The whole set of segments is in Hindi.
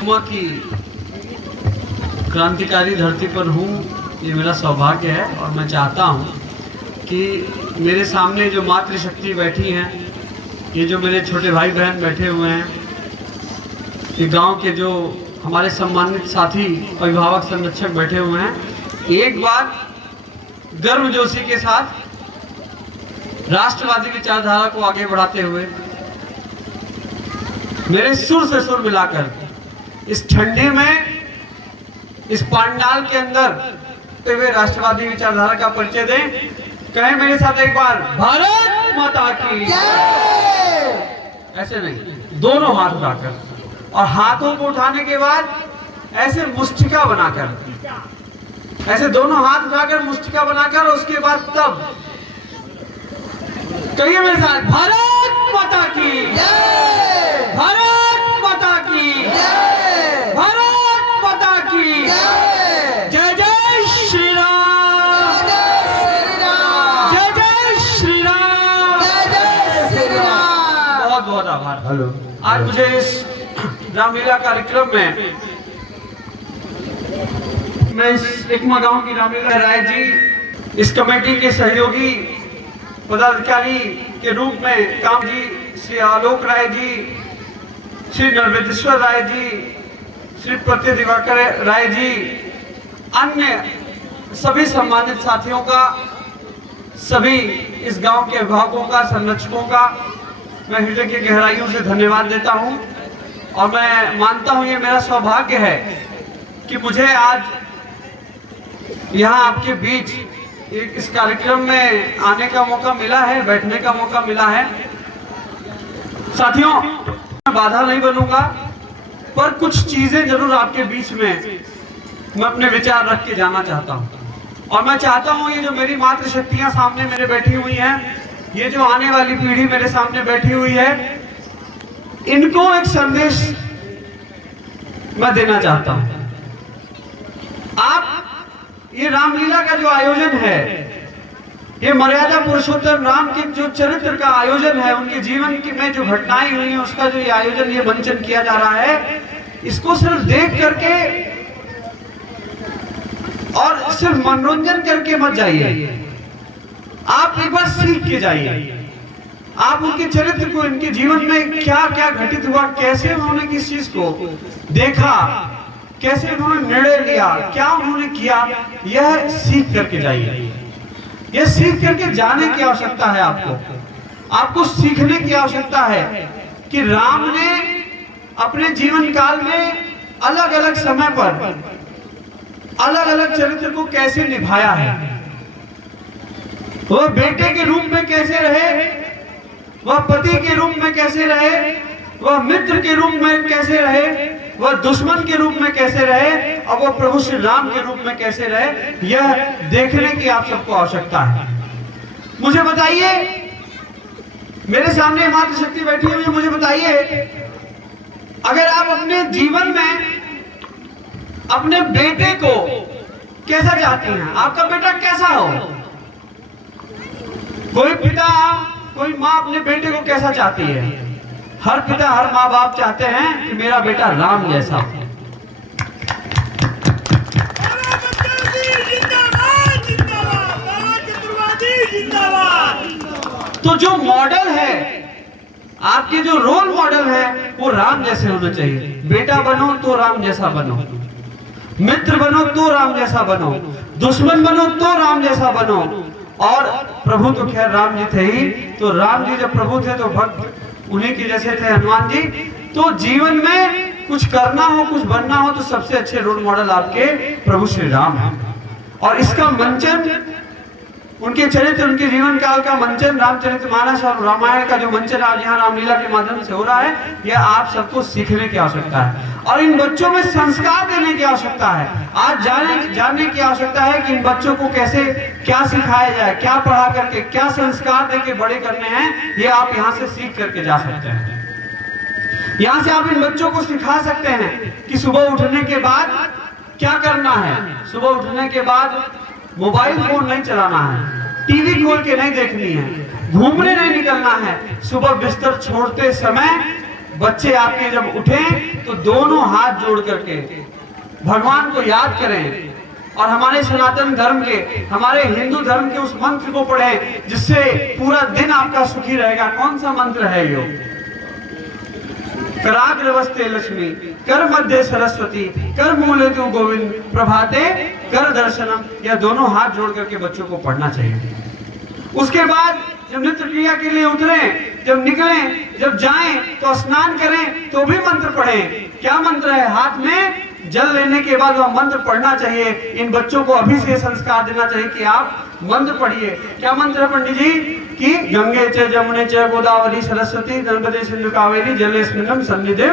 हुआ कि क्रांतिकारी धरती पर हूँ, ये मेरा सौभाग्य है। और मैं चाहता हूँ कि मेरे सामने जो मातृशक्ति बैठी हैं, ये जो मेरे छोटे भाई बहन बैठे हुए हैं, ये गांव के जो हमारे सम्मानित साथी अभिभावक संरक्षक बैठे हुए हैं, एक बार गर्मजोशी के साथ राष्ट्रवादी विचारधारा को आगे बढ़ाते हुए मेरे सुर से सुर मिलाकर इस ठंडे में इस पंडाल के अंदर वे राष्ट्रवादी विचारधारा का परिचय दें। कहें मेरे साथ एक बार, भारत माता की जय। ऐसे नहीं, दोनों हाथ उठाकर, और हाथों को उठाने के बाद ऐसे मुष्टिका बनाकर, ऐसे दोनों हाथ उठाकर मुष्टिका बनाकर, उसके बाद तब कहिए मेरे साथ, भारत माता की जय, भारत माता की जय, भारत माता की जय, जय जय श्री राम, जय जय श्री राम, जय जय श्री राम। बहुत बहुत आभार। हेलो, आज मुझे इस रामलीला कार्यक्रम में मैं इस एकमा गांव की रामलीला राय जी, इस कमेटी के सहयोगी पदाधिकारी के रूप में काम जी, श्री आलोक राय जी, श्री नरवेदेश्वर राय जी, श्री प्रत्यय दिवाकर राय जी, अन्य सभी सम्मानित साथियों का, सभी इस गांव के अभिभावकों का, संरक्षकों का मैं हृदय की गहराइयों से धन्यवाद देता हूं। और मैं मानता हूं ये मेरा सौभाग्य है कि मुझे आज यहाँ आपके बीच इस कार्यक्रम में आने का मौका मिला है, बैठने का मौका मिला है। साथियों, मैं बाधा नहीं बनूंगा, पर कुछ चीजें जरूर आपके बीच में मैं अपने विचार रख के जाना चाहता हूं। और मैं चाहता हूं ये जो मेरी मातृशक्तियां सामने मेरे बैठी हुई हैं, ये जो आने वाली पीढ़ी मेरे सामने बैठी हुई है, इनको एक संदेश मैं देना चाहता हूं। आप ये रामलीला का जो आयोजन है, ये मर्यादा पुरुषोत्तम राम के जो चरित्र का आयोजन है, उनके जीवन की में जो घटनाएं हुई हैं, उसका जो ये आयोजन, ये मंचन किया जा रहा है, इसको सिर्फ देख करके और सिर्फ मनोरंजन करके मत जाइए। आप एक बार सीख के जाइए। आप उनके चरित्र को, इनके जीवन में क्या क्या घटित हुआ, कैसे उन्होंने किस चीज को देखा, कैसे उन्होंने निर्णय लिया, क्या उन्होंने किया, यह सीख करके जाइए। यह सीख करके जाने की आवश्यकता है आपको सीखने की आवश्यकता है कि राम ने अपने जीवन काल में अलग अलग समय पर अलग अलग चरित्र को कैसे निभाया है। वह बेटे के रूप में कैसे रहे, वह पति के रूप में कैसे रहे, वह मित्र के रूप में कैसे रहे, वह दुश्मन के रूप में कैसे रहे, और वह प्रभु श्री राम के रूप में कैसे रहे, यह देखने की आप सबको आवश्यकता है। मुझे बताइए, मेरे सामने मातृशक्ति बैठी हुई है, मुझे बताइए, अगर आप अपने जीवन में अपने बेटे को कैसा चाहती हैं, आपका बेटा कैसा हो? कोई पिता, कोई माँ अपने बेटे को कैसा चाहती है? हर पिता, हर माँ बाप चाहते हैं कि मेरा बेटा राम जैसा हो। तो जो मॉडल है, आपके जो रोल मॉडल है, वो राम जैसे होना चाहिए। बेटा बनो तो राम जैसा बनो, मित्र बनो तो राम जैसा बनो, दुश्मन बनो तो राम जैसा बनो। और प्रभु तो खैर राम जी थे ही, तो राम जी जब प्रभु थे तो भक्त उन्हीं के जैसे थे, हनुमान जी। तो जीवन में कुछ करना हो, कुछ बनना हो, तो सबसे अच्छे रोल मॉडल आपके प्रभु श्री राम हैं। और इसका मंचन, उनके चरित्र, उनके जीवन काल का मंचन, रामचरितमानस और रामायण का जो मंचन आज यहाँ रामलीला के माध्यम से हो रहा है, यह आप सबको सीखने की आवश्यकता है। और इन बच्चों में संस्कार देने की आवश्यकता है। आज जानने की आवश्यकता है कि इन बच्चों को कैसे, क्या सिखाया जाए, क्या पढ़ा करके, क्या संस्कार देके बड़े करने हैं, ये आप यहाँ से सीख करके जा सकते हैं। यहाँ से आप इन बच्चों को सिखा सकते हैं कि सुबह उठने के बाद क्या करना है। सुबह उठने के बाद मोबाइल फोन नहीं चलाना है, टीवी खोल के नहीं देखनी है, घूमने नहीं निकलना है। सुबह बिस्तर छोड़ते समय बच्चे आपके जब उठे तो दोनों हाथ जोड़ करके भगवान को याद करें और हमारे सनातन धर्म के, हमारे हिंदू धर्म के उस मंत्र को पढ़ें जिससे पूरा दिन आपका सुखी रहेगा। कौन सा मंत्र है यो? कराग्रवस्ते लक्ष्मी, कर मध्य सरस्वती, कर मूले तू गोविंद, प्रभाते कर दर्शनम। यह दोनों हाथ जोड़ करके बच्चों को पढ़ना चाहिए। उसके बाद जब नृत्य क्रिया के लिए उतरे, जब निकले, जब जाएं तो स्नान करें तो भी मंत्र पढ़ें। क्या मंत्र है? हाथ में जल लेने के बाद वह मंत्र पढ़ना चाहिए। इन बच्चों को अभी से संस्कार देना चाहिए कि आप मंत्र पढ़िए। क्या मंत्र है पंडित जी? कि गंगे च जमुने च गोदावरी सरस्वती नर्मदे सिंधु कावेरी जलेस्मिन्नं सन्निधिं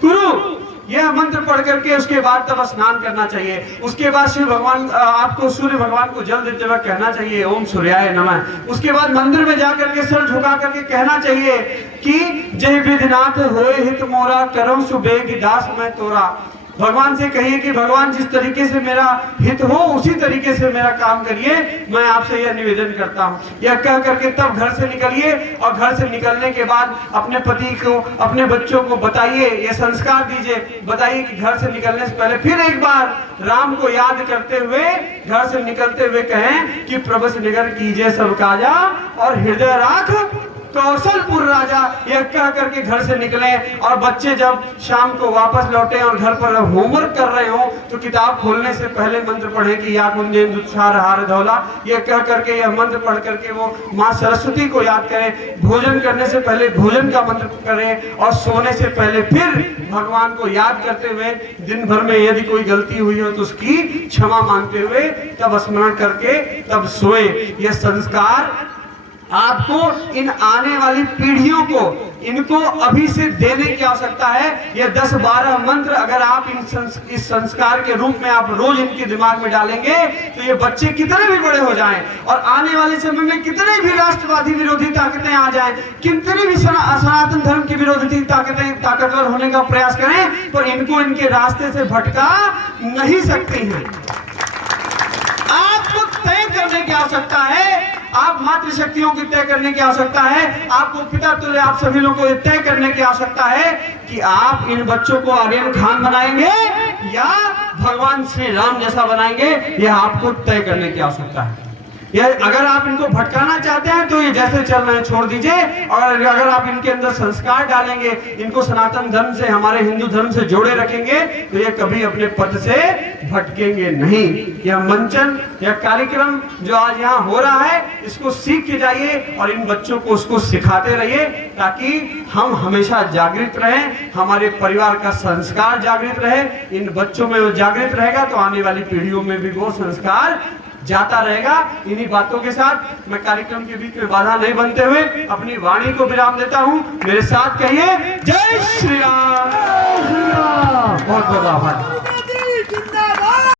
कुरु। यह मंत्र पढ़ करके उसके बाद तब स्नान करना चाहिए। उसके बाद शिव भगवान, आपको सूर्य भगवान को जल देते हुए कहना चाहिए ओम सूर्याय नमः। उसके बाद मंदिर में जाकर के सर झुका करके कहना चाहिए कि जय विधिनाथ होए हित मोरा, करम सुबेग दास मैं तोरा। भगवान से कहिए कि भगवान जिस तरीके से मेरा हित हो उसी तरीके से मेरा काम करिए, मैं आपसे यह निवेदन करता हूँ। यह कह करके तब घर से निकलिए और घर से निकलने के बाद अपने पति को, अपने बच्चों को बताइए, यह संस्कार दीजिए। बताइए कि घर से निकलने से पहले फिर एक बार राम को याद करते हुए घर से निकलते हुए कहें कि प्रभु से निगर कीजिए सब काजा और हृदय राख कौशलपुर राजा। यह कह करके घर से निकले और बच्चे जब शाम को वापस लौटे और घर पर होमवर्क कर रहे हो तो किताब खोलने से पहले मंत्र पढ़े कि या कुंजेन दुच्छार हार धौला। यह कह करके, यह मंत्र पढ़ करके वो माँ सरस्वती को याद करें। भोजन करने से पहले भोजन का मंत्र करें और सोने से पहले फिर भगवान को याद करते हुए दिन भर में यदि कोई गलती हुई हो तो उसकी क्षमा मांगते हुए तब स्मरण करके तब सोए। यह संस्कार आपको इन आने वाली पीढ़ियों को, इनको अभी से देने की आवश्यकता है। ये 10-12 मंत्र अगर आप इस संस्कार के रूप में आप रोज इनके दिमाग में डालेंगे तो ये बच्चे कितने भी बड़े हो जाएं और आने वाले समय में कितने भी राष्ट्रवादी विरोधी ताकतें आ जाएं, कितनी भी सनातन धर्म की विरोधी ताकतें ताकतवर होने का प्रयास करें, पर इनको इनके रास्ते से भटका नहीं सकती हैं। आपको तय करने की आवश्यकता है, आप मातृशक्तियों की तय करने की आवश्यकता है, आपको पिता तुल्य आप सभी लोगों को तय करने की आवश्यकता है कि आप इन बच्चों को आर्यन खान बनाएंगे या भगवान श्री राम जैसा बनाएंगे। यह आपको तय करने की आवश्यकता है। यह अगर आप इनको भटकाना चाहते हैं तो ये जैसे चल रहे हैं छोड़ दीजिए, और अगर आप इनके अंदर संस्कार डालेंगे, इनको सनातन धर्म से, हमारे हिंदू धर्म से जोड़े रखेंगे तो ये कभी अपने पद से भटकेंगे नहीं। यह मंचन, यह कार्यक्रम जो आज यहाँ हो रहा है, इसको सीख के जाइए और इन बच्चों को उसको सिखाते रहिए ताकि हम हमेशा जागृत रहें, हमारे परिवार का संस्कार जागृत रहे। इन बच्चों में वो जागृत रहेगा तो आने वाली पीढ़ियों में भी वो संस्कार जाता रहेगा। इन्हीं बातों के साथ मैं कार्यक्रम के बीच में बाधा नहीं बनते हुए अपनी वाणी को विराम देता हूं। मेरे साथ कहिए जय श्री राम। बहुत बहुत आभार।